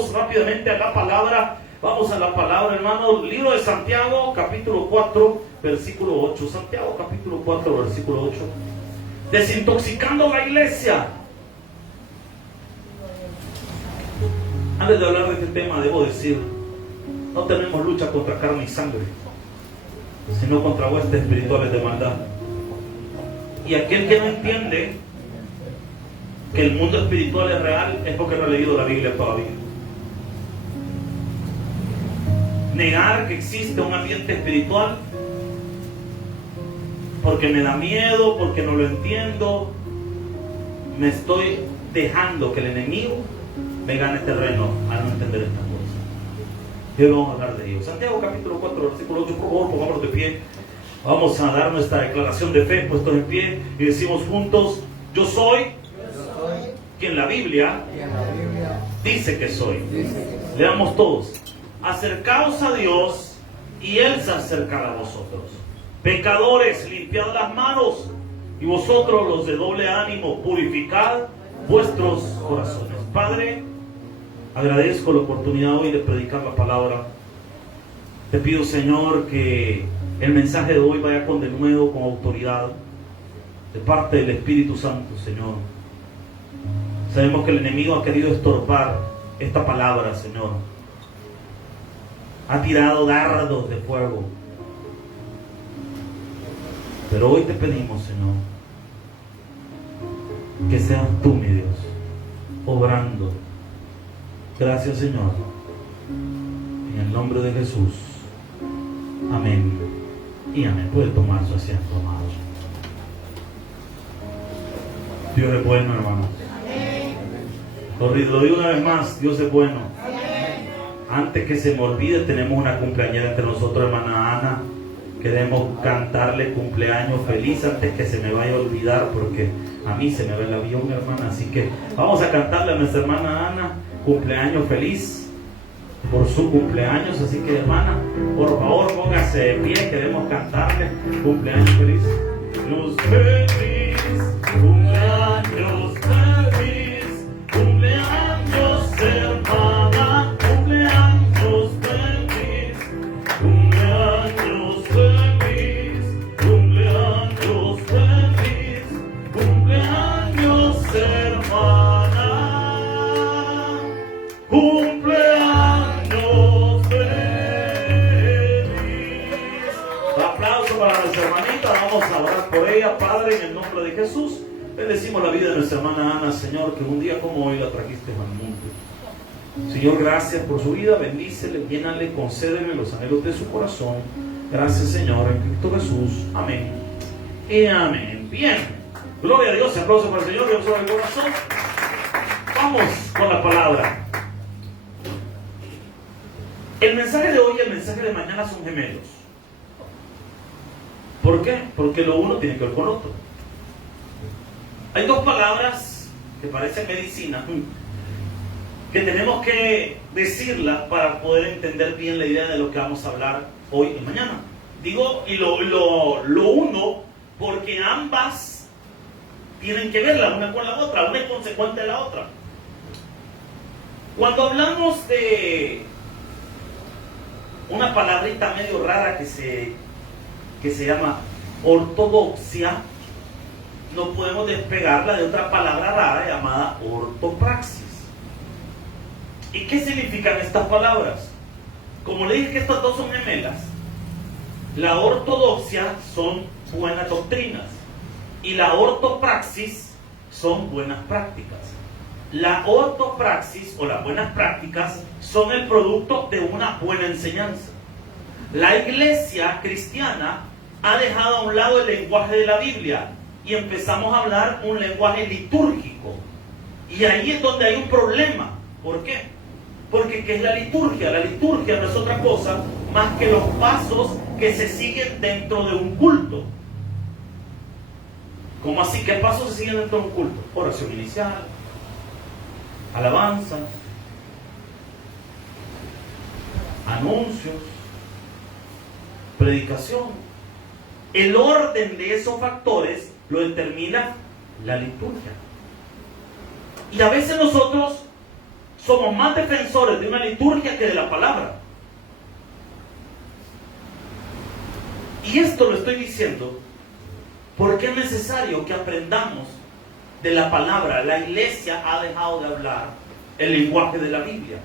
vamos rápidamente a la palabra. Vamos a la palabra, hermano. Libro de Santiago, capítulo 4, versículo 8. Santiago, capítulo 4, versículo 8. Desintoxicando la iglesia. Antes de hablar de este tema, debo decir, no tenemos lucha contra carne y sangre, sino contra huestes espirituales de maldad. Y aquel que no entiende que el mundo espiritual es real es porque no ha leído la Biblia todavía. Negar que existe un ambiente espiritual porque me da miedo, porque no lo entiendo, me estoy dejando que el enemigo me gane terreno al no entender estas cosas. Y hoy vamos a hablar de ello. Santiago capítulo 4, versículo 8, por favor, pongámonos de pie. Vamos a dar nuestra declaración de fe puestos en pie y decimos juntos: yo soy quien la Biblia dice que soy. Leamos todos: acercaos a Dios y Él se acercará a vosotros. Pecadores, limpiad las manos, y vosotros los de doble ánimo, purificad vuestros corazones. Padre, agradezco la oportunidad hoy de predicar la palabra. Te pido, Señor, que el mensaje de hoy vaya con denuedo, con autoridad, de parte del Espíritu Santo, Señor. Sabemos que el enemigo ha querido estorbar esta palabra, Señor. Ha tirado dardos de fuego. Pero hoy te pedimos, Señor, que seas tú, mi Dios, obrando. Gracias, Señor. En el nombre de Jesús. Amén. Y amén. Puede tomar su asiento, amado. Dios es bueno, hermanos. Lo digo una vez más, Dios es bueno. Antes que se me olvide, tenemos una cumpleañera entre nosotros, hermana Ana. Queremos cantarle cumpleaños feliz antes que se me vaya a olvidar, porque a mí se me va el avión, hermana. Así que vamos a cantarle a nuestra hermana Ana cumpleaños feliz por su cumpleaños. Así que, hermana, por favor, póngase de pie. Queremos cantarle cumpleaños feliz. Cumpleaños feliz, cumpleaños feliz, cumpleaños hermana, cumpleaños feliz, cumpleaños feliz, cumpleaños feliz, cumpleaños hermana, cumpleaños feliz. Un aplauso para nuestra hermanita. Vamos a orar por ella. Padre, en el nombre de Jesús, bendecimos la vida de nuestra hermana Ana, Señor, que un día como hoy la trajiste al mundo. Señor, gracias por su vida. Bendícele, llénale, concédele los anhelos de su corazón. Gracias, Señor, en Cristo Jesús. Amén y amén. Bien, gloria a Dios. Aplauso para el Señor. Dios sobre el corazón. Vamos con la palabra. El mensaje de hoy y el mensaje de mañana son gemelos. ¿Por qué? Porque lo uno tiene que ver con lo otro. Hay dos palabras que parecen medicina, que tenemos que decirlas para poder entender bien la idea de lo que vamos a hablar hoy y mañana. Digo, y lo uno, porque ambas tienen que ver la una con la otra, una es consecuente de la otra. Cuando hablamos de una palabrita medio rara que se llama ortodoxia, no podemos despegarla de otra palabra rara llamada ortopraxis. ¿Y qué significan estas palabras? Como le dije que estas dos son gemelas, la ortodoxia son buenas doctrinas y la ortopraxis son buenas prácticas. La ortopraxis o las buenas prácticas son el producto de una buena enseñanza. La iglesia cristiana ha dejado a un lado el lenguaje de la Biblia y empezamos a hablar un lenguaje litúrgico. Y ahí es donde hay un problema. ¿Por qué? Porque ¿qué es la liturgia? La liturgia no es otra cosa más que los pasos que se siguen dentro de un culto. ¿Cómo así? ¿Qué pasos se siguen dentro de un culto? Oración inicial, alabanzas, anuncios, predicación. El orden de esos factores lo determina la liturgia. Y a veces nosotros somos más defensores de una liturgia que de la palabra. Y esto lo estoy diciendo porque es necesario que aprendamos de la palabra. La iglesia ha dejado de hablar el lenguaje de la Biblia.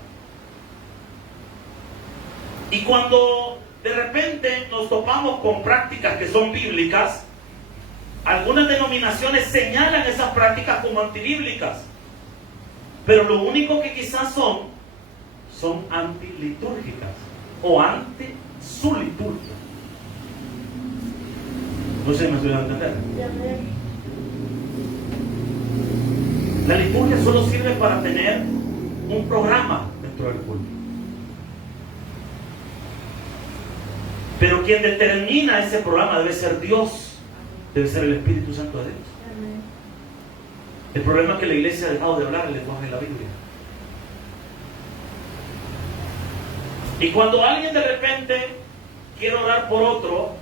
Y cuando de repente nos topamos con prácticas que son bíblicas, algunas denominaciones señalan esas prácticas como antibíblicas. Pero lo único que quizás son antilitúrgicas o ante su liturgia. No sé si me estoy dando a entender. La liturgia solo sirve para tener un programa dentro del culto. Pero quien determina ese programa debe ser Dios, debe ser el Espíritu Santo de Dios. El problema es que la iglesia ha dejado de hablar el lenguaje de la Biblia. Y cuando alguien de repente quiere orar por otro,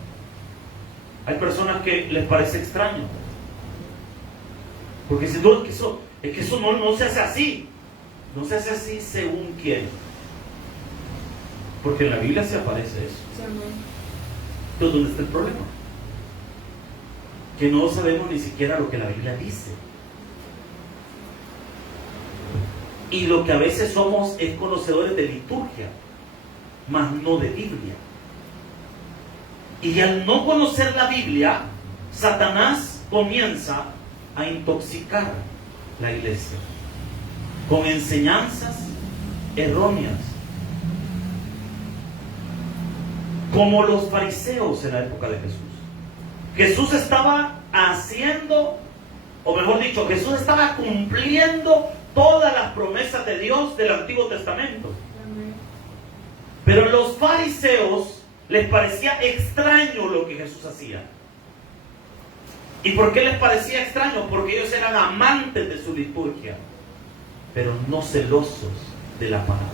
hay personas que les parece extraño. Porque si no, es que eso no se hace así. No se hace así según quién. Porque en la Biblia se aparece eso. Entonces, ¿dónde está el problema? Que no sabemos ni siquiera lo que la Biblia dice. Y lo que a veces somos es conocedores de liturgia, mas no de Biblia. Y al no conocer la Biblia, Satanás comienza a intoxicar la iglesia con enseñanzas erróneas, como los fariseos en la época de Jesús. Jesús estaba haciendo, o mejor dicho, Jesús estaba cumpliendo todas las promesas de Dios del Antiguo Testamento. Pero a los fariseos les parecía extraño lo que Jesús hacía. ¿Y por qué les parecía extraño? Porque ellos eran amantes de su liturgia, pero no celosos de la palabra.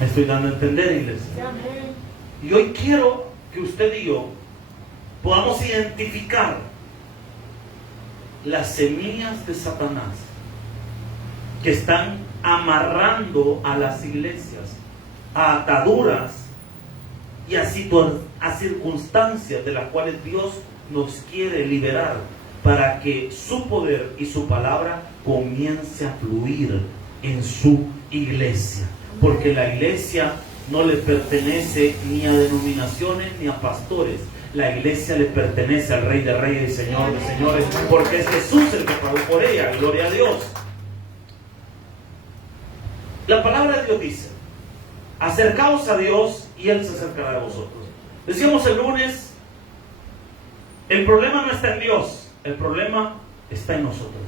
¿Me estoy dando a entender, iglesia? Y hoy quiero que usted y yo podamos identificar las semillas de Satanás que están amarrando a las iglesias a ataduras y a circunstancias de las cuales Dios nos quiere liberar para que su poder y su palabra comience a fluir en su iglesia. Porque la iglesia no le pertenece ni a denominaciones ni a pastores. La iglesia le pertenece al Rey de Reyes y Señor de Señores, porque es Jesús el que pagó por ella. Gloria a Dios. La palabra de Dios dice: acercaos a Dios y Él se acercará a vosotros. Decíamos el lunes, el problema no está en Dios, el problema está en nosotros.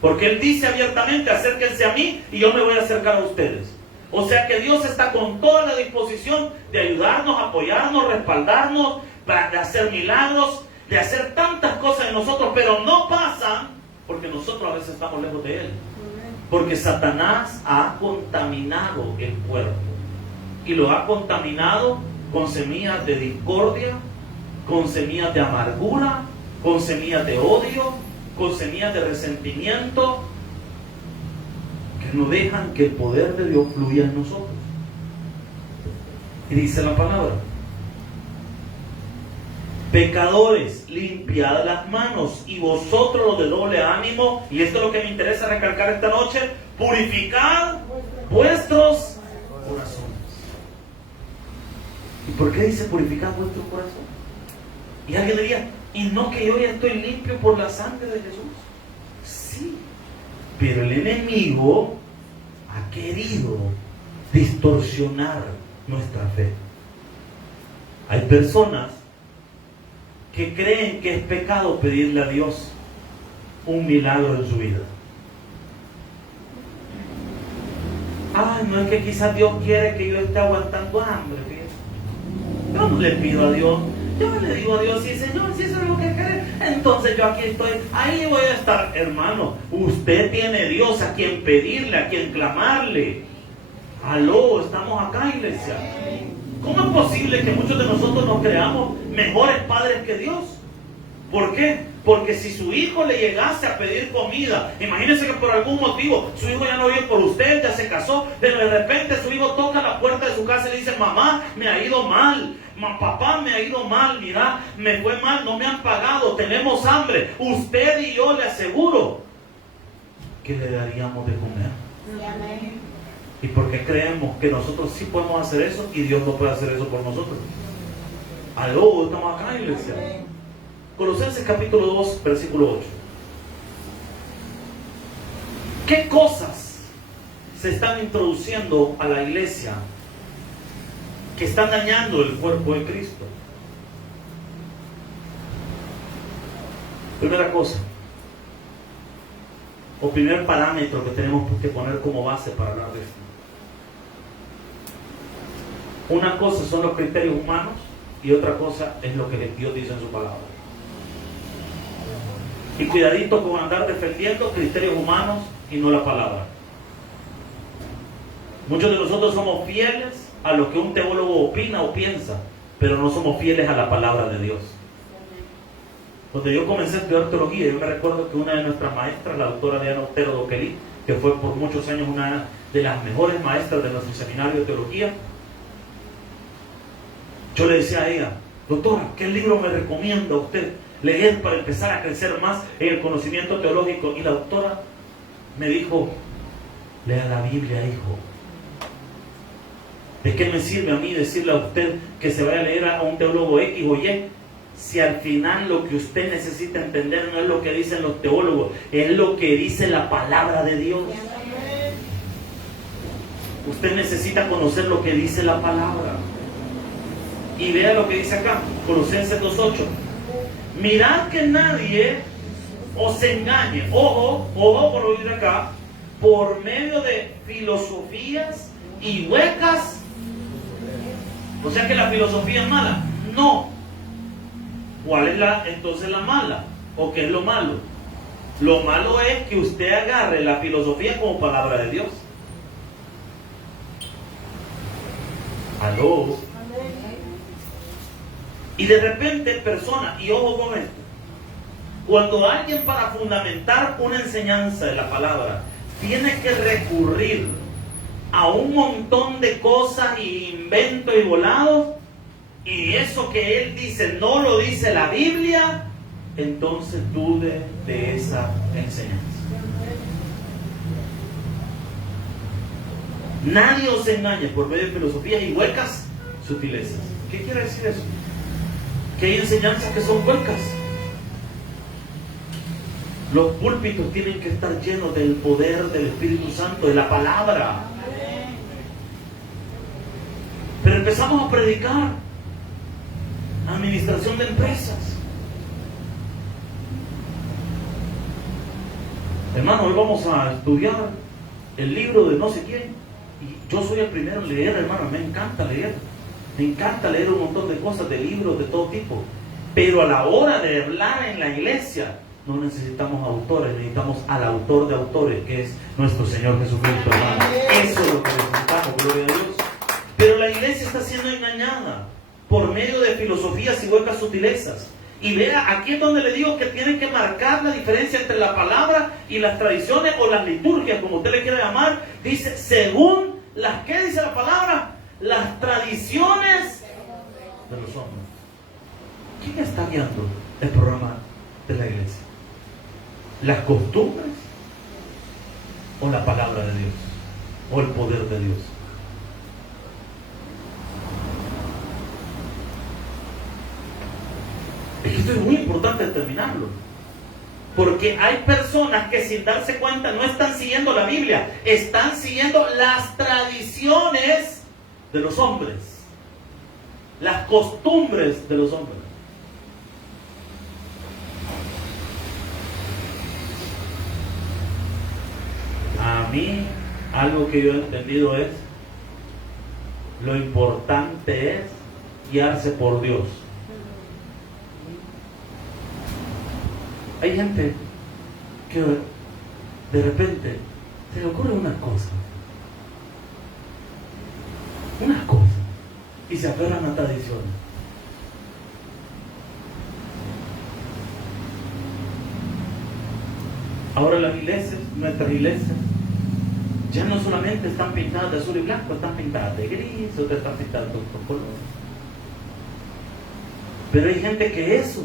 Porque Él dice abiertamente: acérquense a mí y yo me voy a acercar a ustedes. O sea que Dios está con toda la disposición de ayudarnos, apoyarnos, respaldarnos, de hacer milagros, de hacer tantas cosas en nosotros, pero no pasan porque nosotros a veces estamos lejos de Él. Porque Satanás ha contaminado el cuerpo y lo ha contaminado con semillas de discordia, con semillas de amargura, con semillas de odio, con semillas de resentimiento, que no dejan que el poder de Dios fluya en nosotros. Y dice la palabra: pecadores, limpiad las manos, y vosotros los de doble ánimo, y esto es lo que me interesa recalcar esta noche, purificad vuestros corazones. ¿Y por qué dice purificad vuestros corazones? Y alguien diría: ¿y no que yo ya estoy limpio por la sangre de Jesús? Sí, pero el enemigo ha querido distorsionar nuestra fe. Hay personas que creen que es pecado pedirle a Dios un milagro en su vida. Ay, no, es que quizás Dios quiere que yo esté aguantando hambre. Yo no le pido a Dios, yo le digo a Dios: sí, Señor, si eso es lo que quiere, entonces yo aquí estoy, ahí voy a estar. Hermano, usted tiene Dios a quien pedirle, a quien clamarle. Aló, estamos acá, iglesia. ¿Cómo es posible que muchos de nosotros nos creamos mejores padres que Dios? ¿Por qué? Porque si su hijo le llegase a pedir comida, imagínense que por algún motivo su hijo ya no vive por usted, ya se casó, pero de repente su hijo toca la puerta de su casa y le dice: mamá, me ha ido mal, papá, me ha ido mal, mira, me fue mal, no me han pagado, tenemos hambre. Usted y yo le aseguro que le daríamos de comer. Y porque creemos que nosotros sí podemos hacer eso y Dios no puede hacer eso por nosotros. Aló, estamos acá, iglesia. Colosenses capítulo 2, versículo 8. ¿Qué cosas se están introduciendo a la iglesia que están dañando el cuerpo de Cristo? Primera cosa, o primer parámetro que tenemos que poner como base para hablar de esto. Una cosa son los criterios humanos y otra cosa es lo que Dios dice en su palabra. Y cuidadito con andar defendiendo criterios humanos y no la palabra. Muchos de nosotros somos fieles a lo que un teólogo opina o piensa, pero no somos fieles a la palabra de Dios. Cuando yo comencé a estudiar teología, yo me recuerdo que una de nuestras maestras, la doctora Diana Otero Doquelí, que fue por muchos años una de las mejores maestras de nuestro seminario de teología, yo le decía a ella: doctora, ¿qué libro me recomienda usted leer para empezar a crecer más en el conocimiento teológico? Y la doctora me dijo: lea la Biblia, hijo. ¿De qué me sirve a mí decirle a usted que se vaya a leer a un teólogo X o Y si al final lo que usted necesita entender no es lo que dicen los teólogos, es lo que dice la palabra de Dios? Usted necesita conocer lo que dice la palabra. Y vea lo que dice acá, Colosenses 2:8. Mirad que nadie os engañe, ojo por oír acá, por medio de filosofías y huecas. O sea que la filosofía es mala. No. ¿Cuál es entonces la mala? ¿O qué es lo malo? Lo malo es que usted agarre la filosofía como palabra de Dios. Aló. Y de repente personas, y ojo con esto, cuando alguien para fundamentar una enseñanza de la palabra tiene que recurrir a un montón de cosas y inventos y volados, y eso que él dice no lo dice la Biblia, entonces dude de esa enseñanza. Nadie os engañe por medio de filosofías y huecas sutilezas. ¿Qué quiere decir eso? Que hay enseñanzas que son huecas. Los púlpitos tienen que estar llenos del poder del Espíritu Santo, de la palabra. Pero empezamos a predicar administración de empresas. Hermano, hoy vamos a estudiar el libro de no sé quién. Y yo soy el primero en leer, hermano. Me encanta leer. Me encanta leer un montón de cosas, de libros de todo tipo. Pero a la hora de hablar en la iglesia, no necesitamos autores, necesitamos al autor de autores, que es nuestro Señor Jesucristo, hermano. Eso es lo que necesitamos, gloria a Dios. Pero la iglesia está siendo engañada por medio de filosofías y huecas sutilezas. Y vea, aquí es donde le digo que tienen que marcar la diferencia entre la palabra y las tradiciones o las liturgias, como usted le quiera llamar. Dice, según las, ¿qué dice la palabra? Las tradiciones de los hombres. ¿Quién está guiando el programa de la iglesia? ¿Las costumbres o la palabra de Dios? ¿O el poder de Dios? Es que esto es muy importante determinarlo. Porque hay personas que sin darse cuenta no están siguiendo la Biblia, están siguiendo las tradiciones de los hombres, las costumbres de los hombres. A mí, algo que yo he entendido es, lo importante es guiarse por Dios. Hay gente que de repente se le ocurre una cosa, y se aferran a tradiciones. Ahora las iglesias, nuestras iglesias, ya no solamente están pintadas de azul y blanco, están pintadas de gris, otras están pintadas de otros colores. Pero hay gente que eso,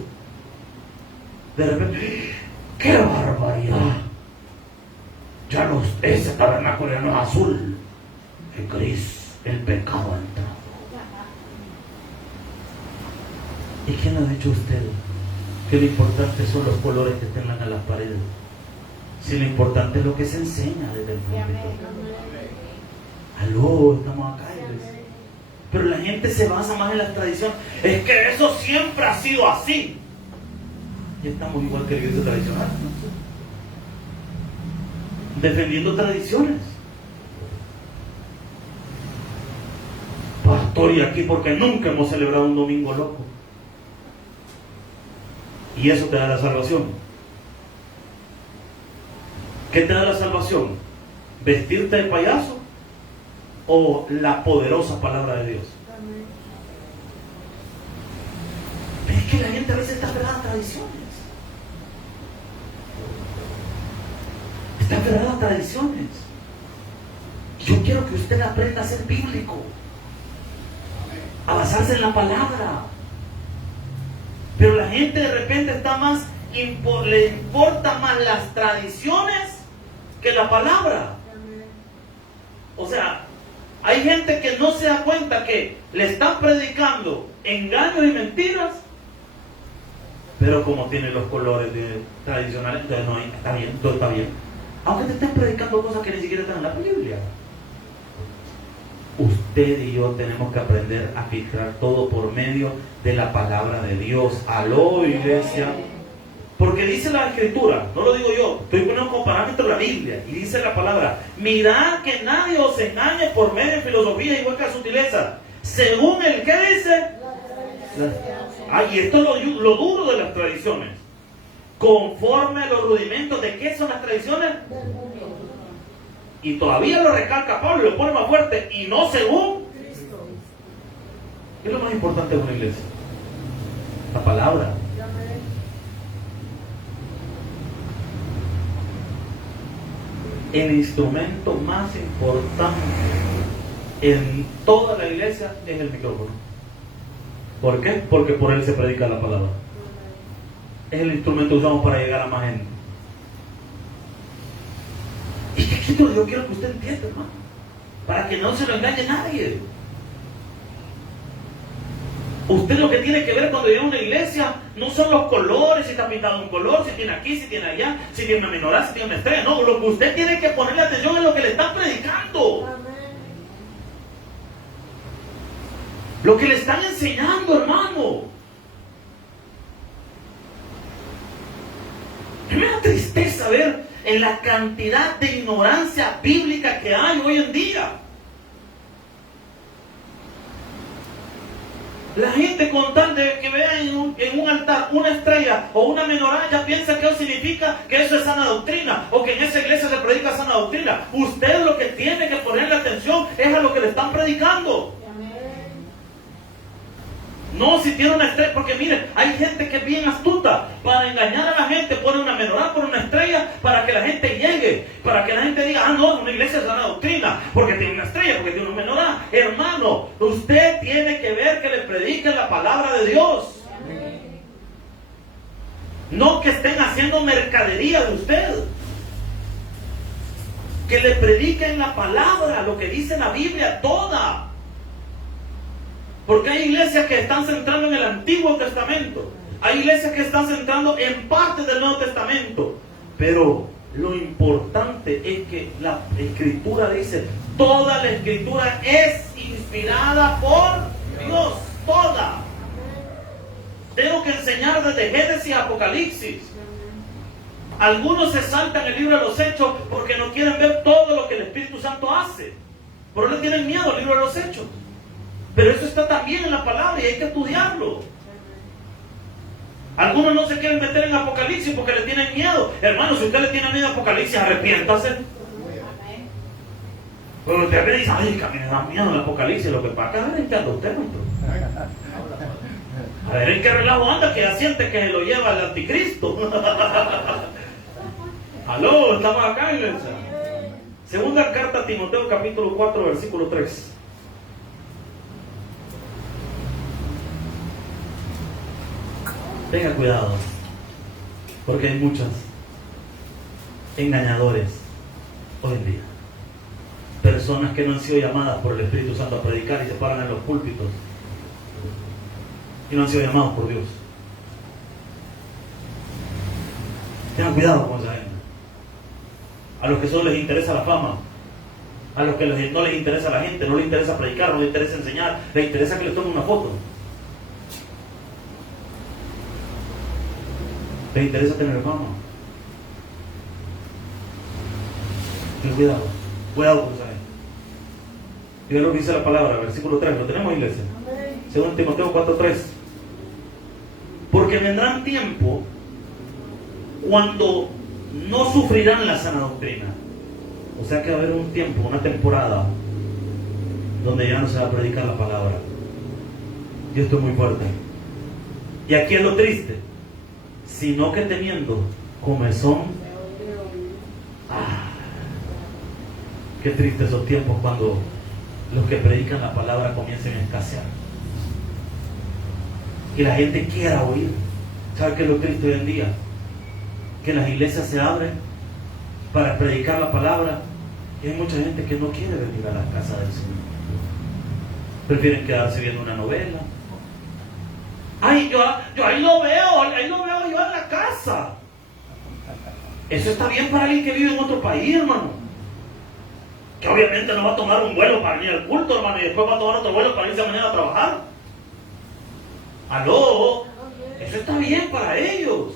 de repente, ¡qué barbaridad! Ya ese tabernáculo ya no es azul, es gris, el pecado ha entrado. ¿Y quién le ha dicho a usted que lo importante son los colores que tengan a las paredes? Si lo importante es lo que se enseña desde el púlpito. Aló, estamos acá, iglesia. Pero la gente se basa más en las tradiciones. Es que eso siempre ha sido así. Y estamos igual que la iglesia tradicional, ¿no? Defendiendo tradiciones. Pastor, y aquí porque nunca hemos celebrado un domingo loco. Y eso te da la salvación. ¿Qué te da la salvación? ¿Vestirte de payaso? ¿O la poderosa palabra de Dios? Pero es que la gente a veces está aferrada a tradiciones. Está aferrada a tradiciones. Yo quiero que usted aprenda a ser bíblico, a basarse en la palabra. Pero la gente de repente está más, le importa más las tradiciones que la palabra. O sea, hay gente que no se da cuenta que le están predicando engaños y mentiras, pero como tiene los colores tradicionales, entonces no, está bien, todo está bien. Aunque te estén predicando cosas que ni siquiera están en la Biblia. Usted y yo tenemos que aprender a filtrar todo por medio de la palabra de Dios. Aló, iglesia. Porque dice la Escritura, no lo digo yo, estoy poniendo como parámetro la Biblia, y dice la palabra: mirad que nadie os engañe por medio de filosofía y huecas sutilezas, según el que dice. Y esto es lo duro de las tradiciones. Conforme a los rudimentos de qué son las tradiciones. Y todavía lo recalca Pablo y lo pone más fuerte. Y no según Cristo. ¿Qué es lo más importante de una iglesia? La palabra. El instrumento más importante en toda la iglesia es el micrófono. ¿Por qué? Porque por él se predica la palabra. Es el instrumento que usamos para llegar a más gente. Y que yo quiero que usted entienda, hermano, para que no se lo engañe nadie. Usted lo que tiene que ver cuando llega a una iglesia no son los colores, si está pintado un color, si tiene aquí, si tiene allá, si tiene una menorá, si tiene una estrella. No, lo que usted tiene que ponerle atención es lo que le están predicando. Lo que le están enseñando, hermano. Me da tristeza ver en la cantidad de ignorancia bíblica que hay hoy en día. La gente, con tal de que vea en un altar una estrella o una menorá, ya piensa que eso significa que eso es sana doctrina, o que en esa iglesia se predica sana doctrina. Usted lo que tiene que ponerle atención es a lo que le están predicando. No, si tiene una estrella, porque mire, hay gente que es bien astuta para engañar a la gente, pone una menorá, pone una estrella para que la gente llegue, para que la gente diga: no, una iglesia es sana doctrina, porque tiene una estrella, porque tiene una menorá. Hermano, usted tiene que ver que le prediquen la palabra de Dios. No que estén haciendo mercadería de usted. Que le prediquen la palabra, lo que dice la Biblia toda. Porque hay iglesias que están centrando en el Antiguo Testamento. Hay iglesias que están centrando en parte del Nuevo Testamento. Pero lo importante es que la Escritura dice: toda la Escritura es inspirada por Dios. Toda. Tengo que enseñar desde Génesis a Apocalipsis. Algunos se saltan el libro de los Hechos porque no quieren ver todo lo que el Espíritu Santo hace. Por eso le tienen miedo al libro de los Hechos. Pero eso está también en la palabra y hay que estudiarlo. Algunos no se quieren meter en Apocalipsis porque le tienen miedo. Hermano, si usted le tiene miedo a Apocalipsis, arrepiéntase. Pero usted me dice: ay, que a mí me da miedo el Apocalipsis. Lo que pasa es que anda usted, maestro. A ver, ¿en qué relajo anda? Que ya siente que se lo lleva el anticristo. Aló, estamos acá, iglesia. Segunda carta a Timoteo, capítulo 4, versículo 3. Tenga cuidado, porque hay muchos engañadores hoy en día. Personas que no han sido llamadas por el Espíritu Santo a predicar y se paran en los púlpitos y no han sido llamados por Dios. Tengan cuidado con esa gente. A los que solo les interesa la fama, a los que no les interesa la gente, no les interesa predicar, no les interesa enseñar, les interesa que les tomen una foto. Les interesa tener fama. Ten cuidado, cuidado con esa gente. Diga lo que dice la palabra, versículo 3, ¿lo tenemos, iglesia? Según Timoteo 4:3. Porque vendrán tiempo cuando no sufrirán la sana doctrina. O sea que va a haber un tiempo, una temporada donde ya no se va a predicar la palabra. Y esto es muy fuerte. Y aquí es lo triste, sino que teniendo comezón. Qué triste esos tiempos cuando los que predican la palabra comiencen a escasear y la gente quiera oír. ¿Sabe qué es lo triste hoy en día? Que las iglesias se abren para predicar la palabra y hay mucha gente que no quiere venir a la casa del Señor. Prefieren quedarse viendo una novela. Ay, yo ahí lo veo yo en la casa. Eso está bien para alguien que vive en otro país, hermano. Que obviamente no va a tomar un vuelo para venir al culto, hermano, y después va a tomar otro vuelo para irse mañana a trabajar. Aló, eso está bien para ellos.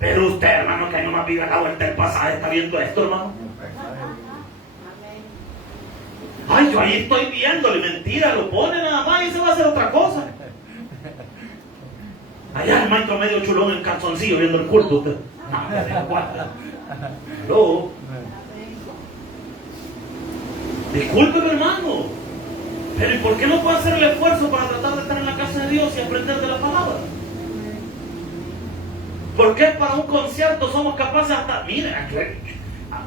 Pero usted, hermano, que ahí nomás vive a la vuelta del pasaje, está viendo esto, hermano. Ay, yo ahí estoy viéndole, mentira, lo pone nada más y se va a hacer otra cosa. Allá el maestro medio chulón en calzoncillo viendo el culto, usted. No, me da igual. Aló. Discúlpeme, hermano, pero ¿y por qué no puede hacer el esfuerzo para tratar de estar en la casa de Dios y aprender de la palabra? ¿Por qué para un concierto somos capaces hasta... Mire,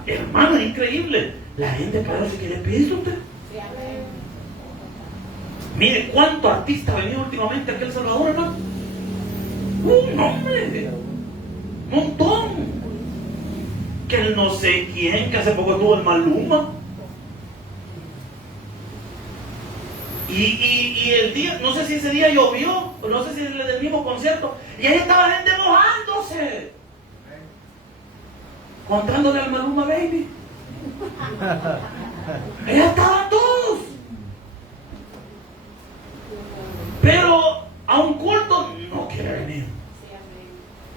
hermano, es increíble. La gente para si quiere pedirse usted. Mire, ¿cuántos artistas han venido últimamente aquí a El Salvador, hermano? Un hombre, montón. Que el no sé quién, que hace poco estuvo el Maluma. Y el día, no sé si ese día llovió, o no sé si es el mismo concierto, y ahí estaba gente mojándose, contándole al Maluma Baby. Ahí estaban todos. Pero a un culto no quiere venir.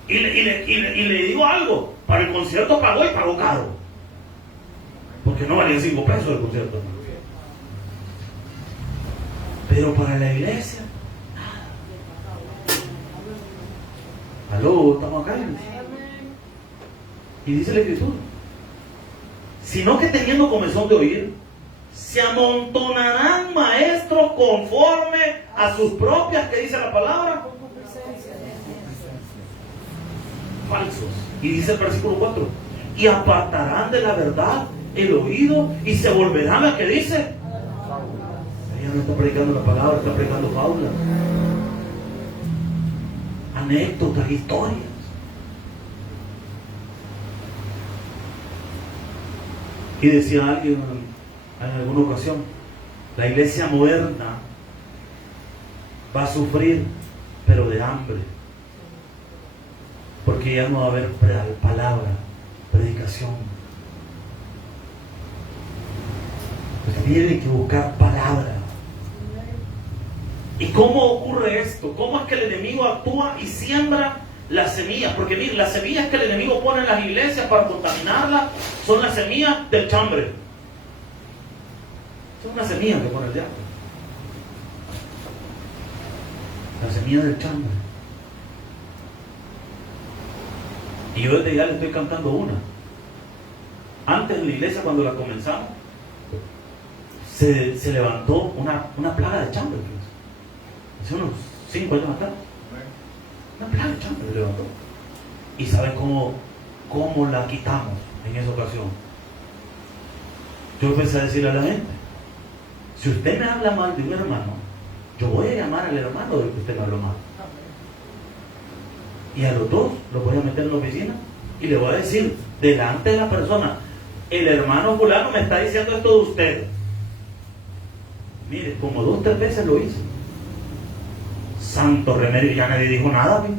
Y le digo algo, para el concierto pagó y pagó caro. Porque no valía 5 pesos el concierto. Pero para la iglesia, nada. Aló, estamos acá. Y dice la Escritura, sino que teniendo comezón de oír, se amontonarán maestros conforme a sus propias, que dice la palabra, falsos. Y dice el versículo 4, y apartarán de la verdad el oído y se volverán a, que dice, ella no está predicando la palabra, está predicando fábulas, anécdotas, historias. Y decía alguien en alguna ocasión, la iglesia moderna va a sufrir, pero de hambre, porque ya no va a haber palabra, predicación. Pues tiene que buscar palabra. ¿Y cómo ocurre esto? ¿Cómo es que el enemigo actúa y siembra las semillas? Porque miren, las semillas que el enemigo pone en las iglesias para contaminarlas son las semillas del chambre. Son una semilla que pone el diablo. La semilla del chambre. Y yo desde ya le estoy cantando una. Antes en la iglesia, cuando la comenzamos, se levantó una plaga de chambre. Hace unos 5 años atrás. Una plaga de chambre se levantó. ¿Y saben cómo ¿Cómo la quitamos en esa ocasión? Yo empecé a decirle a la gente, si usted me habla mal de un hermano, yo voy a llamar al hermano del que usted me habló mal. Y a los dos los voy a meter en la oficina y le voy a decir, delante de la persona, el hermano fulano me está diciendo esto de usted. Mire, como 2 o 3 veces lo hizo. Santo remedio, ya nadie dijo nada. ¿Ves?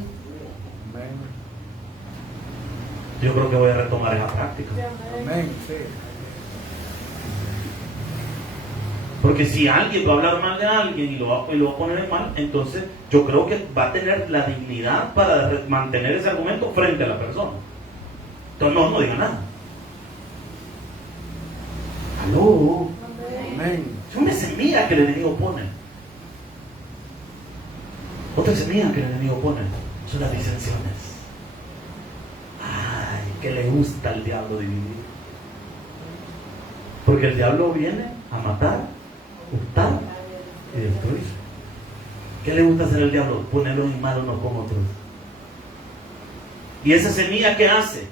Yo creo que voy a retomar esa práctica. Amén. Porque si alguien va a hablar mal de alguien y lo va a poner en mal, entonces yo creo que va a tener la dignidad para mantener ese argumento frente a la persona. Entonces no diga nada. Aló. Amén. Es una semilla que el enemigo pone. Otra semilla que el enemigo pone son las disensiones. Ay, que le gusta al diablo dividir. Porque el diablo viene a matar, hurtar y destruir. ¿Qué le gusta hacer al diablo? Ponerlos en mal unos con otros. Y esa semilla, ¿qué hace?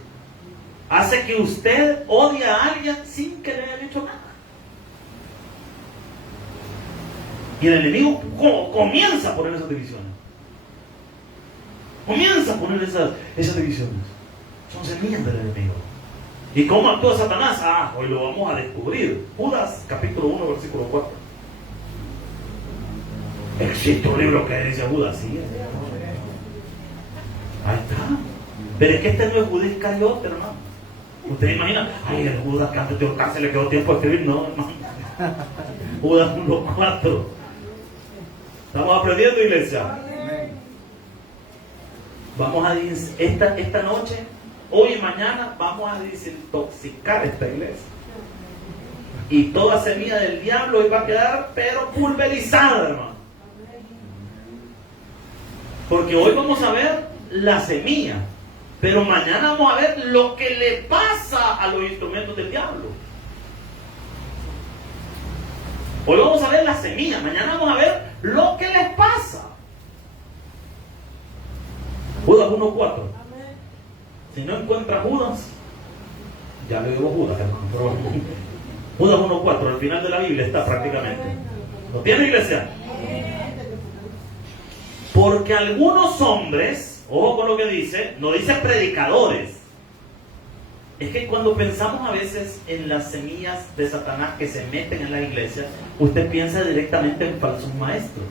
Hace que usted odie a alguien sin que le haya hecho nada. Y el enemigo comienza a poner esas divisiones. Comienza a poner esas divisiones. Son semillas del enemigo. ¿Y cómo actúa Satanás? Hoy lo vamos a descubrir. Judas, capítulo 1, versículo 4. ¿Existe un libro que dice Judas? Sí. Ahí está. Pero es que este no es Judas Iscariote, hermano. Usted imagina, el Judas que antes de ahorcarse le quedó tiempo a escribir. No, hermano. Judas 1, 4. ¿Estamos aprendiendo, iglesia? Vamos a esta noche, hoy y mañana, vamos a desintoxicar esta iglesia. Y toda semilla del diablo hoy va a quedar, pero pulverizada, hermano. Porque hoy vamos a ver la semilla, pero mañana vamos a ver lo que le pasa a los instrumentos del diablo. Hoy vamos a ver la semilla, mañana vamos a ver lo que les pasa. Judas 1.4. Si no encuentra Judas, ya le digo Judas, hermano. Judas 1.4, al final de la Biblia está prácticamente. ¿Lo tiene, iglesia? Porque algunos hombres, ojo con lo que dice, no dice predicadores. Es que cuando pensamos a veces en las semillas de Satanás que se meten en la iglesia, usted piensa directamente en falsos maestros.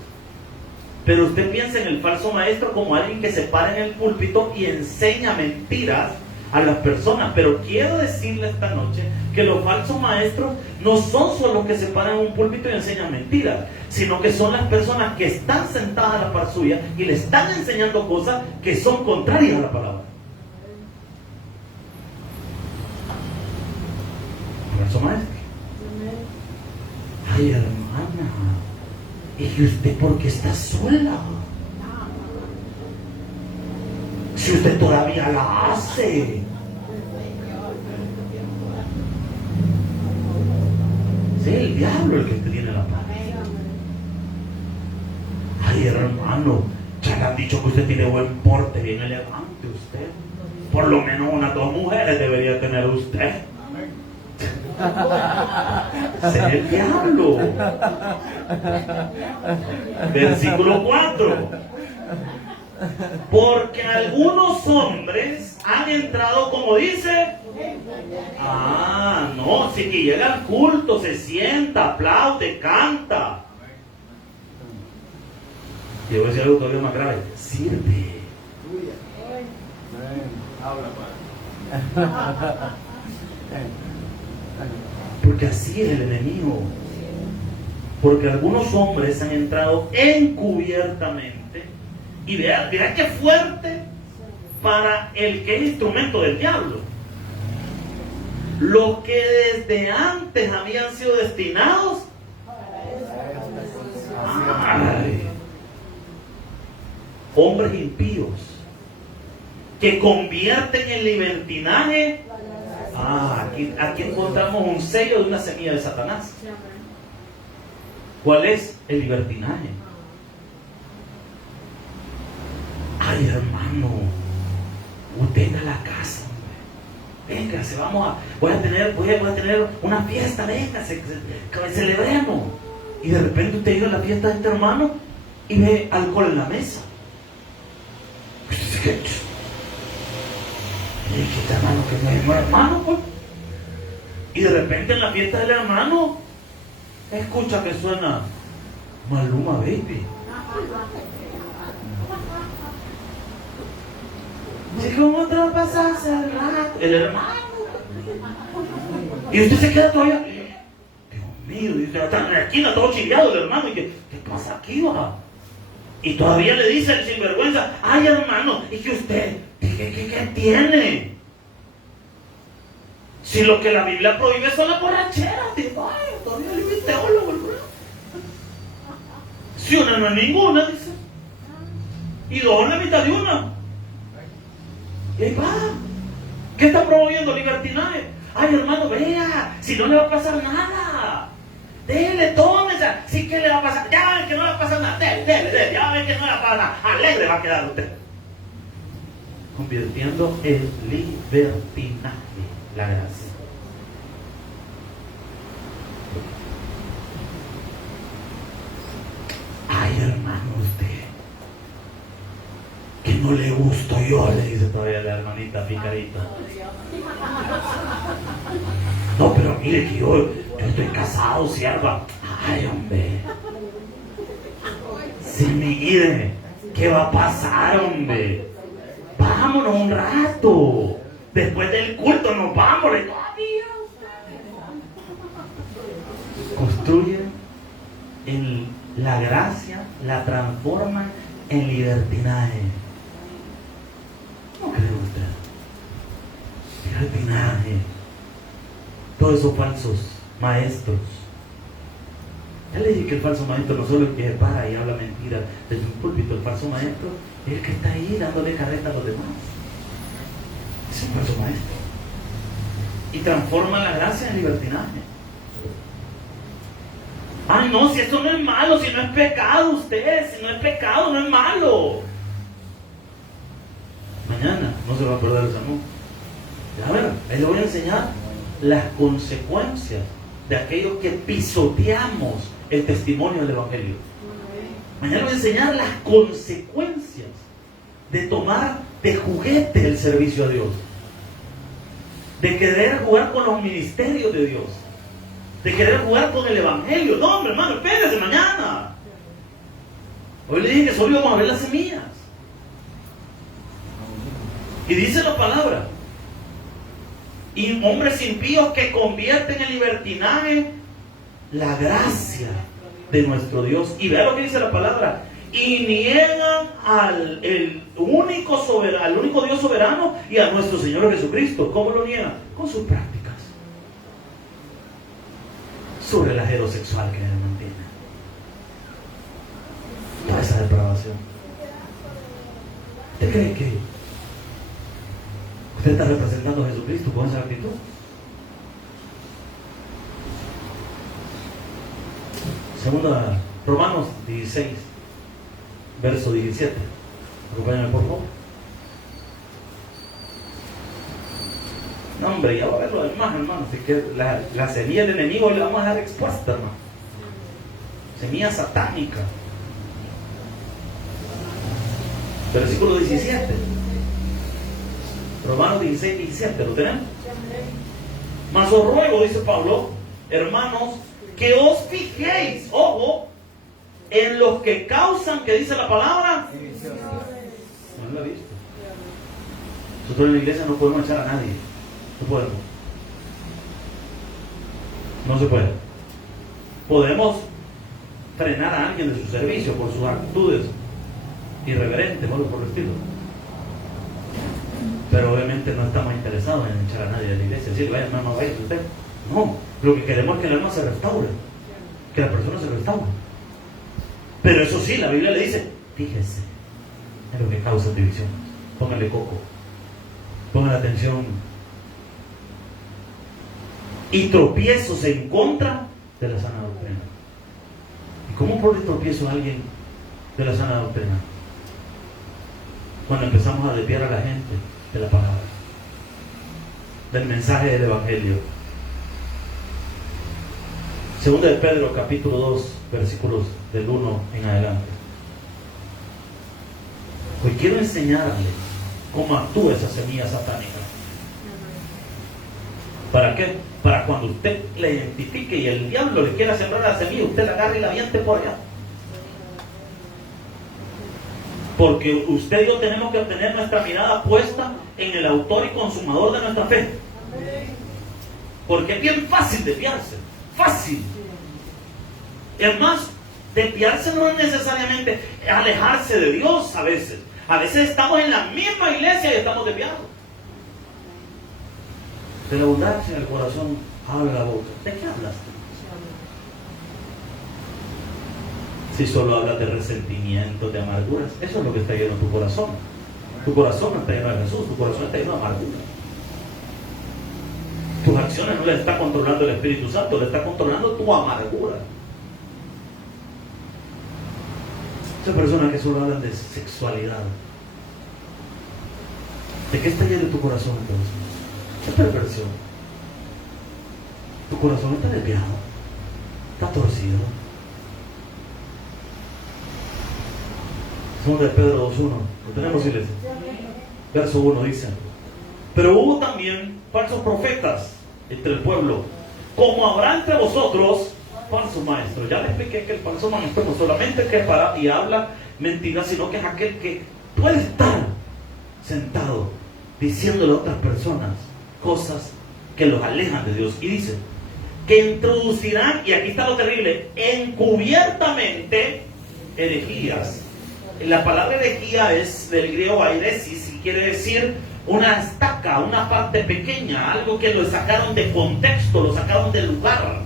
Pero usted piensa en el falso maestro como alguien que se para en el púlpito y enseña mentiras a las personas. Pero quiero decirle esta noche que los falsos maestros no son solo los que se paran en un púlpito y enseñan mentiras, sino que son las personas que están sentadas a la par suya y le están enseñando cosas que son contrarias a la palabra. Falso maestro. Ay, hermana, ¿y usted por qué está sola? Si usted todavía la hace. Sí, el diablo el que te tiene la paz. Ay, hermano, ya le han dicho que usted tiene buen porte, bien elegante usted. Por lo menos unas 2 mujeres debería tener usted. Es el diablo. Versículo 4. Porque algunos hombres han entrado, como dice, no, si que llega al culto, se sienta, aplaude, canta. Y yo voy a decir algo todavía más grave: sirve. Porque así es el enemigo. Porque algunos hombres han entrado encubiertamente. Y vean qué fuerte para el que es instrumento del diablo. Los que desde antes habían sido destinados. Hombres impíos que convierten el libertinaje. Aquí encontramos un sello de una semilla de Satanás. ¿Cuál es? El libertinaje. Ay, hermano, usted está en la casa, véngase, voy a tener una fiesta, véngase, celebremos. Y de repente usted llega a la fiesta de este hermano y ve alcohol en la mesa. ¿Qué? Y este hermano que no es hermano, pues. Y de repente en la fiesta del hermano escucha que suena Maluma Baby. ¿Sí cómo te lo pasaste el rato? El hermano. Y usted se queda todavía. Dios mío, dice, está en la esquina todo chileado el hermano. ¿Y qué pasa aquí, va? Y todavía le dice el sinvergüenza, ay hermano, ¿y que usted? ¿Qué tiene? Si lo que la Biblia prohíbe son las borracheras, digo, ay, todavía le dice teólogo, ¿verdad? Si una no es ninguna, dice. Y dos en la mitad de una. Y ahí va. ¿Qué está promoviendo? Libertinaje. Ay, hermano, vea, si no le va a pasar nada. Dele, tómese. Sí que le va a pasar. Ya ven que no le va a pasar nada. Dele. Ya ven que no le va a pasar nada. Alegre va a quedar usted. Convirtiendo en libertinaje la gracia. Ay, hermano, usted, que no le gusto yo, le dice todavía la hermanita picarita. No, pero mire que yo estoy casado, sierva. Ay, hombre. Si mire, ¿qué va a pasar, hombre? Vámonos un rato. Después del culto nos vamos. Construyen en la gracia, la transforman en libertinaje. ¿No cree usted? Libertinaje. Todos esos falsos maestros. Ya le dije que el falso maestro no solo es que se para y habla mentira desde un púlpito. El falso maestro es el que está ahí dándole carreta a los demás. Es un falso maestro. Y transforma la gracia en libertinaje. Ay, no, si esto no es malo, si no es pecado usted, si no es pecado, no es malo. Mañana no se va a perder el sermón. A ver, ahí le voy a enseñar las consecuencias de aquellos que pisoteamos el testimonio del Evangelio. Mañana voy a enseñar las consecuencias de tomar de juguete el servicio a Dios, de querer jugar con los ministerios de Dios, de querer jugar con el Evangelio. No, hombre, hermano, espérese mañana. Hoy le dije que solo íbamos a ver las semillas. Y dice la palabra: y hombres impíos que convierten en libertinaje la gracia de nuestro Dios. Y vea lo que dice la palabra: y niegan al único Dios soberano y a nuestro Señor Jesucristo. ¿Cómo lo niegan? Con sus prácticas. Su relajero sexual que le mantiene. Toda esa depravación. ¿Usted cree que usted está representando a Jesucristo con esa actitud? Segunda, Romanos 16, verso 17. Acompáñame, por favor. No, hombre, ya va a ver lo demás, hermano. Así que la semilla del enemigo le vamos a dejar expuesta, hermano. Semilla satánica. Versículo 17. Romanos 16, 17. ¿Lo tenemos? Mas os ruego, dice Pablo, hermanos, que os fijéis, ojo, en los que causan, que dice la palabra. No lo he visto. Nosotros en la iglesia no podemos echar a nadie. No podemos. No se puede. Podemos frenar a alguien de su servicio por sus actitudes irreverentes, no por el estilo. Pero obviamente no estamos interesados en echar a nadie de la iglesia. Decir, vaya hermano, vaya usted. No, lo que queremos es que el alma se restaure, que la persona se restaure. Pero eso sí, la Biblia le dice, fíjese en lo que causa división. Póngale coco, póngale atención. Y tropiezos en contra de la sana doctrina. ¿Y cómo pone tropiezo a alguien de la sana doctrina? Cuando empezamos a desviar a la gente de la palabra. del mensaje del Evangelio. Segunda de Pedro, capítulo 2, versículos del 1 en adelante. Hoy quiero enseñarle cómo actúa esa semilla satánica. ¿Para qué? Para cuando usted la identifique y el diablo le quiera sembrar la semilla, usted la agarre y la aviente por allá. Porque usted y yo tenemos que tener nuestra mirada puesta en el autor y consumador de nuestra fe. Porque es bien fácil desviarse. Fácil. Es más, desviarse no es necesariamente alejarse de Dios a veces. A veces estamos en la misma iglesia y estamos desviados. De la abundancia en el corazón habla la boca. ¿De qué hablas? Si solo hablas de resentimiento, de amarguras, eso es lo que está lleno tu corazón. Tu corazón no está lleno de Jesús, tu corazón está lleno de amargura. Tus acciones no le está controlando el Espíritu Santo, le está controlando tu amargura. Esas personas que solo hablan de sexualidad, ¿de qué está lleno tu corazón entonces? ¿Qué perversión? Tu corazón está desviado, está torcido. Segunda de Pedro 2:1, ¿lo tenemos, iglesia? Verso 1 dice: pero hubo también falsos profetas entre el pueblo, como habrá entre vosotros falsos maestros. Ya les expliqué que el falso maestro no solamente que para y habla mentiras, sino que es aquel que puede estar sentado diciéndole a otras personas cosas que los alejan de Dios. Y dice que introducirán, y aquí está lo terrible, encubiertamente herejías. La palabra herejía es del griego airesis y quiere decir una estaca, una parte pequeña, algo que lo sacaron de contexto, lo sacaron del lugar.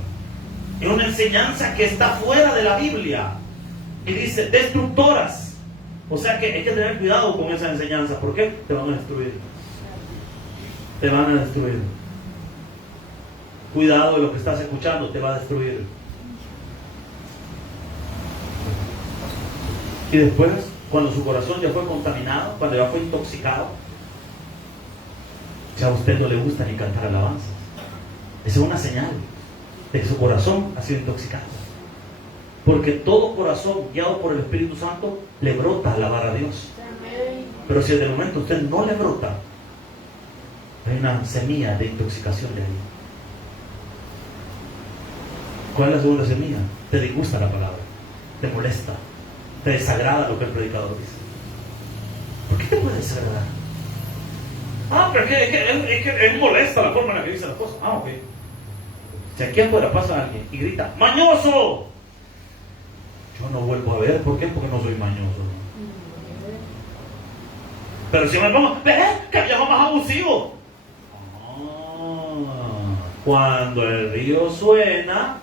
Es una enseñanza que está fuera de la Biblia. Y dice destructoras. O sea que hay que tener cuidado con esa enseñanza. ¿Por qué? Te van a destruir. Te van a destruir. Cuidado de lo que estás escuchando, te va a destruir. Y después, cuando su corazón ya fue contaminado, cuando ya fue intoxicado, ya a usted no le gusta ni cantar alabanzas. Esa es una señal de que su corazón ha sido intoxicado. Porque todo corazón guiado por el Espíritu Santo le brota alabar a Dios. Pero si en el momento usted no le brota, hay una semilla de intoxicación de ahí. ¿Cuál es la segunda semilla? Te disgusta la palabra, te molesta, te desagrada lo que el predicador dice. ¿Por qué te puede desagradar? Pero es que molesta la forma en la que dice las cosas. Ok. Si aquí afuera pasa alguien y grita ¡mañoso!, yo no vuelvo a ver. ¿Por qué? Porque no soy mañoso. Pero si me pongo, que llama más abusivo. Cuando el río suena,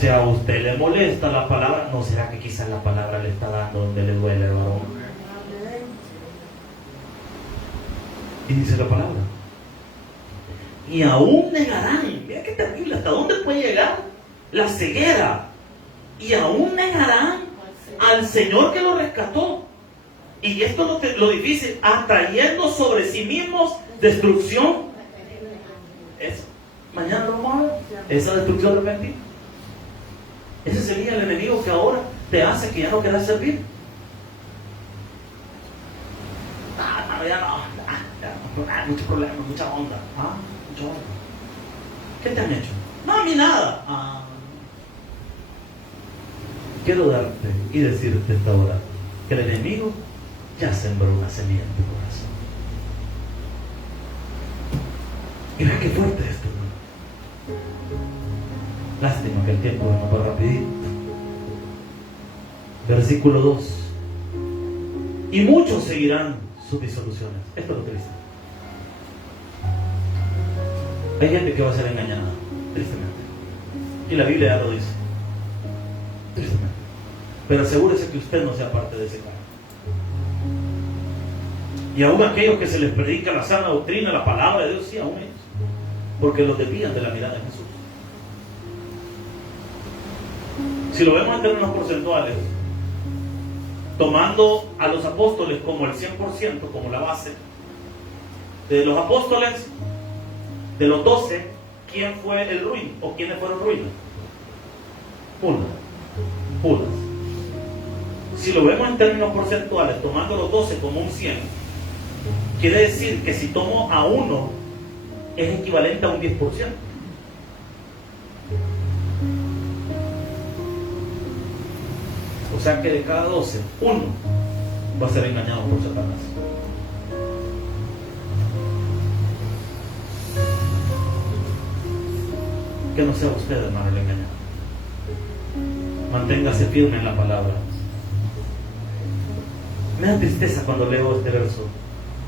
si a usted le molesta la palabra, ¿no será que quizás la palabra le está dando donde le duele el varón? Y dice la palabra: y aún negarán. Mira qué terrible, ¿hasta dónde puede llegar la ceguera? Y aún negarán al Señor que lo rescató. Y esto es lo difícil, atrayendo sobre sí mismos destrucción. Eso, mañana lo vamos a ver, esa destrucción repentina. Ese sería el enemigo que ahora te hace que ya no quieras servir. Ya no, muchos problemas, mucha onda. Mucha onda. ¿Qué te han hecho? No, a mí nada. Quiero darte y decirte esta hora que el enemigo ya sembró una semilla en tu corazón. Y vea qué fuerte esto, ¿no? Lástima que el tiempo me va rapidito. Versículo 2: y muchos seguirán sus disoluciones. Esto es lo triste. Hay gente que va a ser engañada, tristemente. Y la Biblia ya lo dice. Tristemente. Pero asegúrese que usted no sea parte de ese cargo. Y aún aquellos que se les predica la sana doctrina, la palabra de Dios, sí, aún ellos. Porque los desvían de la mirada de Jesús. Si lo vemos en términos porcentuales, tomando a los apóstoles como el 100%, como la base, De los apóstoles, de los 12, ¿quién fue el ruin? ¿O quiénes fueron ruinos? Judas. Si lo vemos en términos porcentuales, tomando los 12 como un 100, quiere decir que si tomo a uno, es equivalente a un 10%. O sea que de cada 12, uno va a ser engañado por Satanás. Que no sea usted, hermano, el engañado. Manténgase firme en la palabra. Me da tristeza cuando leo este verso,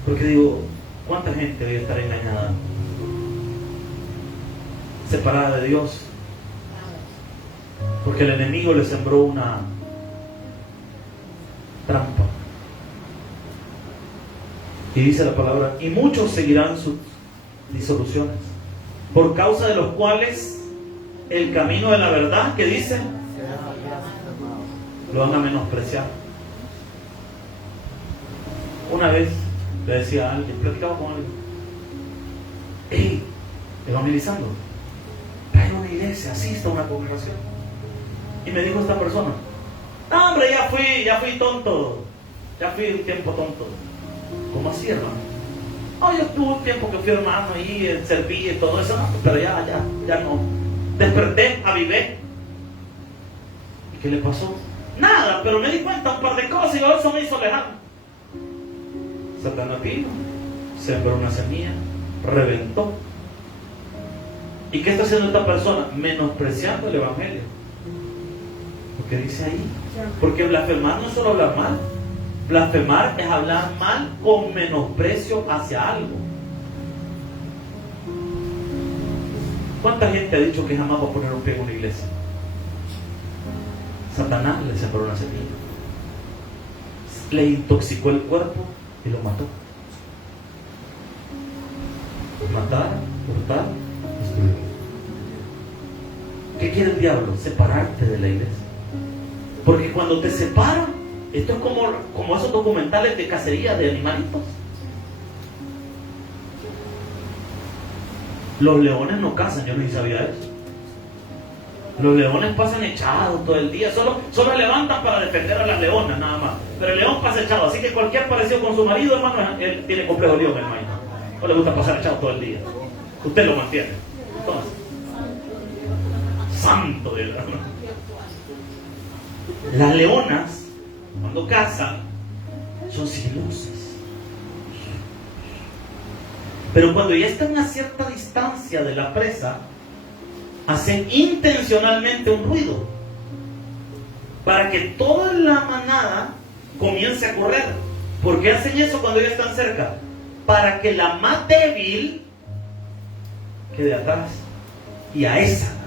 porque digo, ¿cuánta gente debe estar engañada? Separada de Dios, porque el enemigo le sembró una trampa. Y dice la palabra, y muchos seguirán sus disoluciones, por causa de los cuales el camino de la verdad, que dice, lo van a menospreciar. Una vez le decía a alguien, platicaba con alguien, hey, evangelizando, trae una iglesia, asista a una congregación. Y me dijo esta persona, no, hombre, ya fui tonto, ya fui un tiempo tonto. ¿Cómo así, hermano? No, yo tuve un tiempo que fui hermano y serví y todo eso, pero ya no. Desperté, avivé. ¿Y qué le pasó? Nada, pero me di cuenta un par de cosas y eso me hizo lejano. Satanás vino, sembró una semilla, reventó. ¿Y qué está haciendo esta persona? Menospreciando el evangelio. Lo que dice ahí. Porque blasfemar no es solo hablar mal. Blasfemar es hablar mal con menosprecio hacia algo. ¿Cuánta gente ha dicho que jamás va a poner un pie en una iglesia? Satanás le sembró una semilla, le intoxicó el cuerpo y lo mató. Matar, hurtar, destruir. ¿Qué quiere el diablo? Separarte de la iglesia. Porque cuando te separa, esto es como esos documentales de cacería de animalitos. Los leones no cazan, yo ni sabía eso. Los leones pasan echados todo el día, solo se levantan para defender a las leonas nada más. Pero el león pasa echado, así que cualquier parecido con su marido, hermano, él tiene complejo león, hermano. No le gusta pasar echado todo el día. Usted lo mantiene. Entonces, santo de la... Las leonas, cuando cazan, son sigilosas. Pero cuando ya está a una cierta distancia de la presa, hacen intencionalmente un ruido para que toda la manada comience a correr. ¿Por qué hacen eso cuando ya están cerca? Para que la más débil quede atrás y a esa agarra.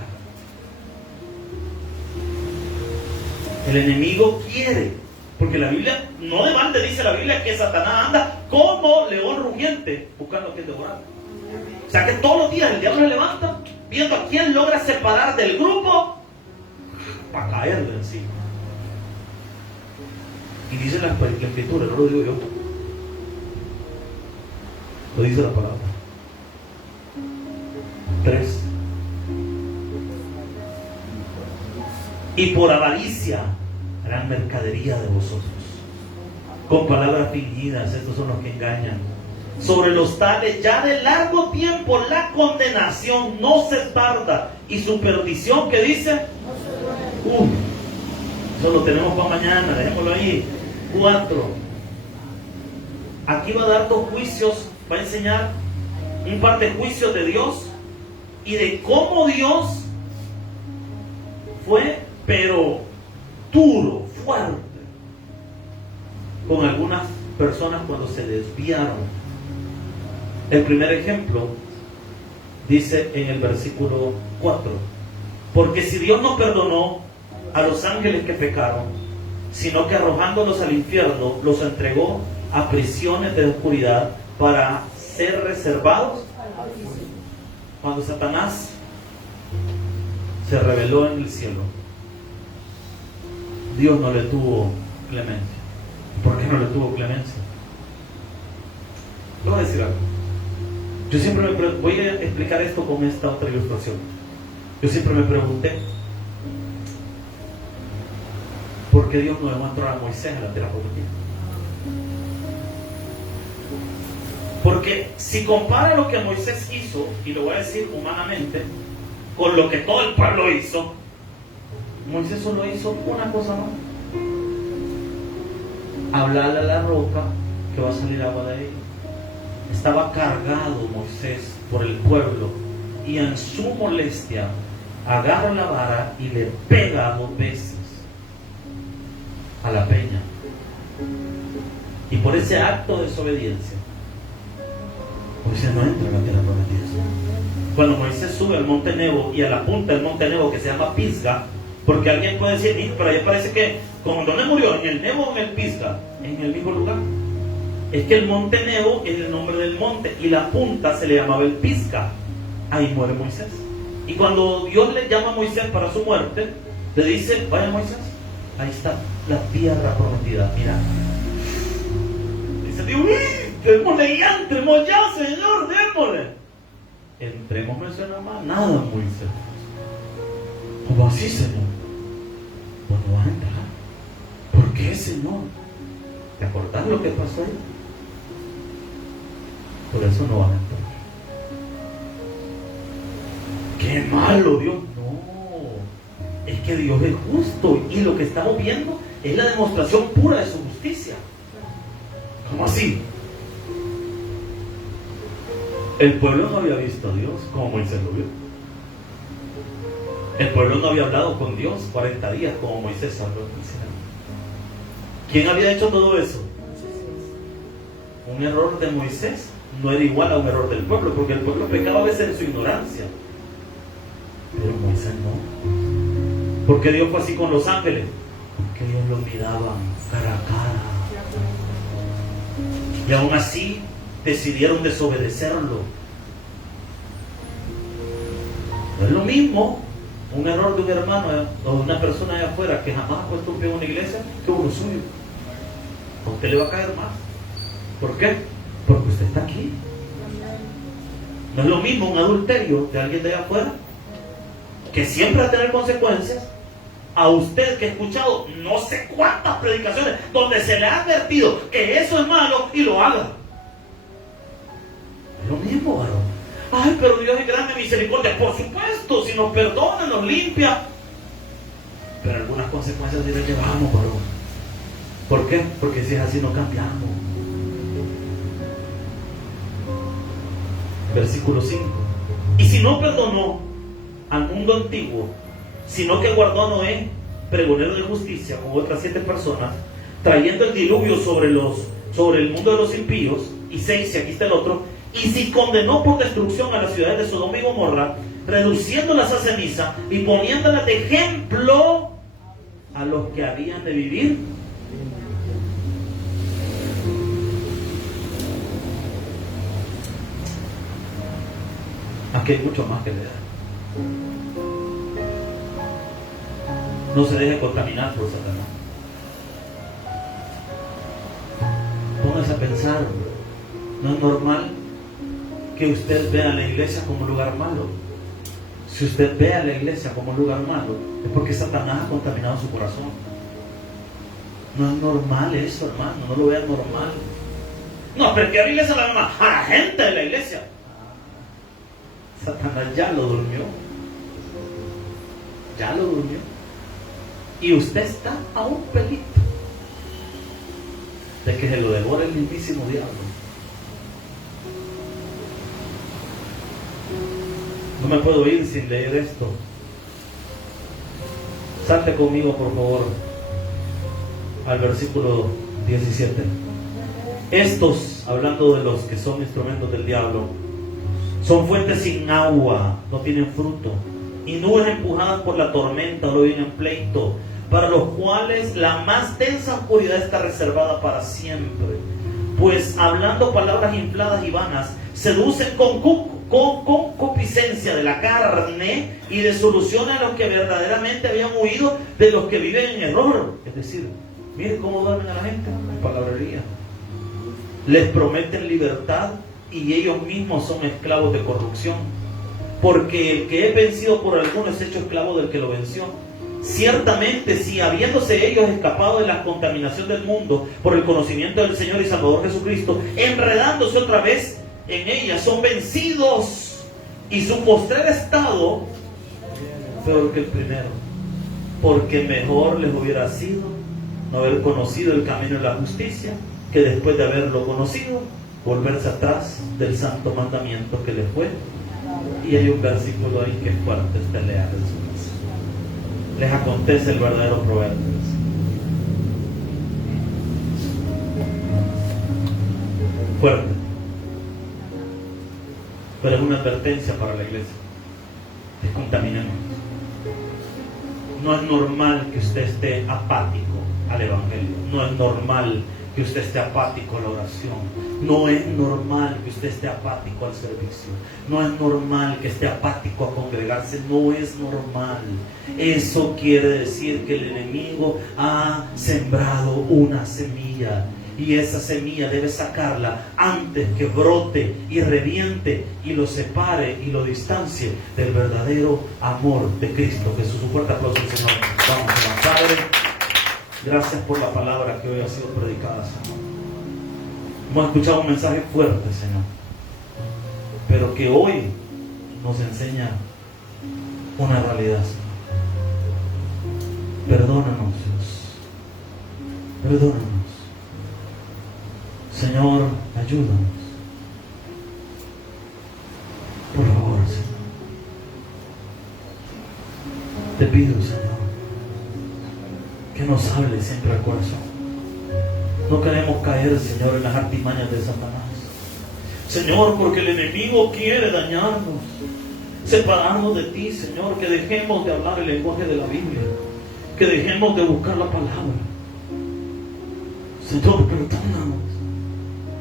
El enemigo quiere, porque la Biblia, no de balde dice la Biblia que Satanás anda como león rugiente buscando a quien devorar. O sea que todos los días el diablo se levanta viendo a quién logra separar del grupo para caerle encima. Y dice la escritura, no lo digo yo, lo dice la palabra. 3. Y por avaricia harán mercadería de vosotros, con palabras fingidas. Estos son los que engañan. Sobre los tales ya de largo tiempo la condenación no se tarda, y su perdición, que dice, eso lo tenemos para mañana, dejémoslo ahí. 4. Aquí va a dar 2 juicios, va a enseñar un par de juicios de Dios y de cómo Dios fue, pero duro, fuerte, con algunas personas cuando se desviaron. El primer ejemplo dice en el versículo 4: porque si Dios no perdonó a los ángeles que pecaron, sino que arrojándolos al infierno los entregó a prisiones de oscuridad para ser reservados, cuando Satanás se rebeló en el cielo, Dios no le tuvo clemencia. ¿Por qué no le tuvo clemencia? Voy a decir algo. Yo siempre voy a explicar esto con esta otra ilustración. Yo siempre me pregunté, ¿por qué Dios no dejó entrar a Moisés a la tierra prometida? Porque si compara lo que Moisés hizo, y lo voy a decir humanamente, con lo que todo el pueblo hizo, Moisés solo hizo una cosa más: hablarle a la roca que va a salir agua de ahí. Estaba cargado Moisés por el pueblo, y en su molestia agarra la vara y le pega 2 veces a la peña. Y por ese acto de desobediencia, Moisés no entra en la tierra prometida. Cuando Moisés sube al monte Nebo, y a la punta del monte Nebo, que se llama Pisga, porque alguien puede decir, mira, pero allá parece que, como ¿dónde murió? ¿En el Nebo o en el Pisga? En el mismo lugar. Es que el monte Nebo es el nombre del monte, y la punta se le llamaba el Pisga. Ahí muere Moisés. Y cuando Dios le llama a Moisés para su muerte, le dice, vaya Moisés, ahí está la tierra prometida, mira. Dice Dios, démosle ya, entremos ya, Señor, démosle. Entremos no suena más nada, Moisés. ¿Cómo así, Señor? Pues no vas a entrar. ¿Por qué, Señor? ¿Te acordás lo que pasó ahí? Por eso no vas a entrar. ¡Qué malo, Dios! No, es que Dios es justo, y lo que estamos viendo es la demostración pura de su justicia. ¿Cómo así? El pueblo no había visto a Dios como Moisés lo vio. El pueblo no había hablado con Dios 40 días como Moisés habló con el Señor. ¿Quién había hecho todo eso? Un error de Moisés no era igual a un error del pueblo, porque el pueblo pecaba a veces en su ignorancia, pero Moisés no. ¿Por qué Dios fue así con los ángeles? Porque Dios los miraba cara a cara, y aún así decidieron desobedecerlo. No es lo mismo un error de un hermano o de una persona allá afuera que jamás ha puesto un pie en una iglesia que uno suyo. A usted le va a caer más. ¿Por qué? Porque usted está aquí. No es lo mismo un adulterio de alguien de allá afuera, que siempre va a tener consecuencias, a usted que ha escuchado no sé cuántas predicaciones donde se le ha advertido que eso es malo y lo haga. Es lo mismo, varón. Ay, pero Dios es grande misericordia. Por supuesto, si nos perdona, nos limpia. Pero algunas consecuencias sí las llevamos, varón. ¿Por qué? Porque si es así no cambiamos. Versículo 5. Y si no perdonó al mundo antiguo, sino que guardó a Noé, pregonero de justicia, con otras 7 personas, trayendo el diluvio sobre el mundo de los impíos, y 6, y aquí está el otro. Y si condenó por destrucción a las ciudades de Sodoma y Gomorra, reduciéndolas a ceniza y poniéndolas de ejemplo a los que habían de vivir. Aquí hay mucho más que leer. No se deje contaminar por Satanás. Póngase a pensar. No es normal que usted vea la iglesia como un lugar malo. Si usted ve a la iglesia como un lugar malo, es porque Satanás ha contaminado su corazón. No es normal eso, hermano. No lo vea normal. No, pero que a la iglesia la llama a la gente de la iglesia. Satanás ya lo durmió. Ya lo durmió. Y usted está a un pelito de que se lo devore el mismísimo diablo. No me puedo ir sin leer esto. Salte conmigo, por favor, al versículo 17. Estos, hablando de los que son instrumentos del diablo, son fuentes sin agua, no tienen fruto, y nubes empujadas por la tormenta, no vienen pleito, para los cuales la más densa oscuridad está reservada para siempre. Pues hablando palabras infladas y vanas, seducen con concupiscencia de la carne y desolucionan a los que verdaderamente habían huido de los que viven en error. Es decir, miren cómo duermen a la gente en palabrería. Les prometen libertad y ellos mismos son esclavos de corrupción. Porque el que es vencido por alguno es hecho esclavo del que lo venció. Ciertamente, si habiéndose ellos escapado de la contaminación del mundo por el conocimiento del Señor y Salvador Jesucristo, enredándose otra vez en ella, son vencidos, y su postrer estado peor que el primero, porque mejor les hubiera sido no haber conocido el camino de la justicia, que después de haberlo conocido, volverse atrás del santo mandamiento que les fue. Y hay un versículo ahí que es fuerte, usted lea en su casa. Les acontece el verdadero proverbio. Fuerte. Pero es una advertencia para la iglesia. Descontaminemos. No es normal que usted esté apático al Evangelio. No es normal que usted esté apático a la oración. No es normal que usted esté apático al servicio. No es normal que esté apático a congregarse. No es normal. Eso quiere decir que el enemigo ha sembrado una semilla. Y esa semilla debe sacarla antes que brote y reviente y lo separe y lo distancie del verdadero amor de Cristo Jesús. Un fuerte aplauso al Señor. Vamos, Señor. Padre, gracias por la palabra que hoy ha sido predicada, Señor. Hemos escuchado un mensaje fuerte, Señor, pero que hoy nos enseña una realidad, Señor. Perdónanos, Dios. Perdónanos. Señor, ayúdanos. Por favor, Señor. Te pido, Señor, que nos hable siempre al corazón. No queremos caer, Señor, en las artimañas de Satanás. Señor, porque el enemigo quiere dañarnos, separarnos de ti, Señor, que dejemos de hablar el lenguaje de la Biblia, que dejemos de buscar la palabra. Señor, perdónanos.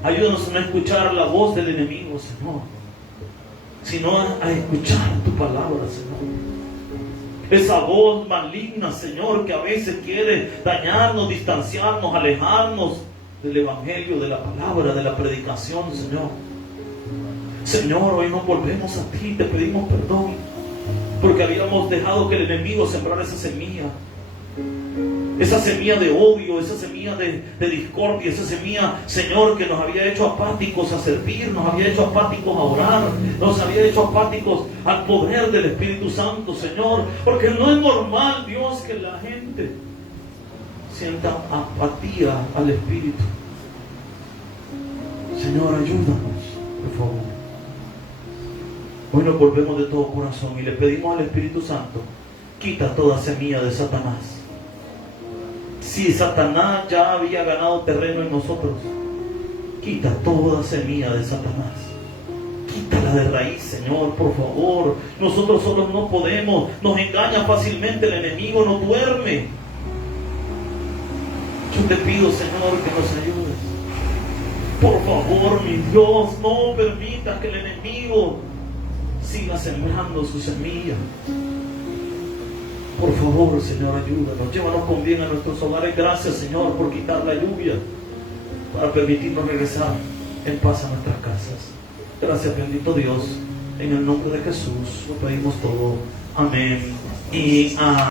Ayúdanos a no escuchar la voz del enemigo, Señor, sino a escuchar tu palabra, Señor. Esa voz maligna, Señor, que a veces quiere dañarnos, distanciarnos, alejarnos del Evangelio, de la palabra, de la predicación, Señor. Señor, hoy nos volvemos a ti, te pedimos perdón, porque habíamos dejado que el enemigo sembrara esa semilla de odio, esa semilla de discordia, esa semilla, Señor, que nos había hecho apáticos a servir, nos había hecho apáticos a orar, nos había hecho apáticos al poder del Espíritu Santo, Señor, porque no es normal, Dios, que la gente sienta apatía al Espíritu. Señor, ayúdanos, por favor. Hoy nos volvemos de todo corazón y le pedimos al Espíritu Santo, quita toda semilla de Satanás. Si Satanás ya había ganado terreno en nosotros, quita toda semilla de Satanás. Quítala de raíz, Señor, por favor. Nosotros solos no podemos. Nos engaña fácilmente el enemigo, no duerme. Yo te pido, Señor, que nos ayudes. Por favor, mi Dios, no permita que el enemigo siga sembrando su semilla. Por favor, Señor, ayúdanos. Llévanos con bien a nuestros hogares. Gracias, Señor, por quitar la lluvia para permitirnos regresar en paz a nuestras casas. Gracias, bendito Dios. En el nombre de Jesús lo pedimos todo. Amén y amén.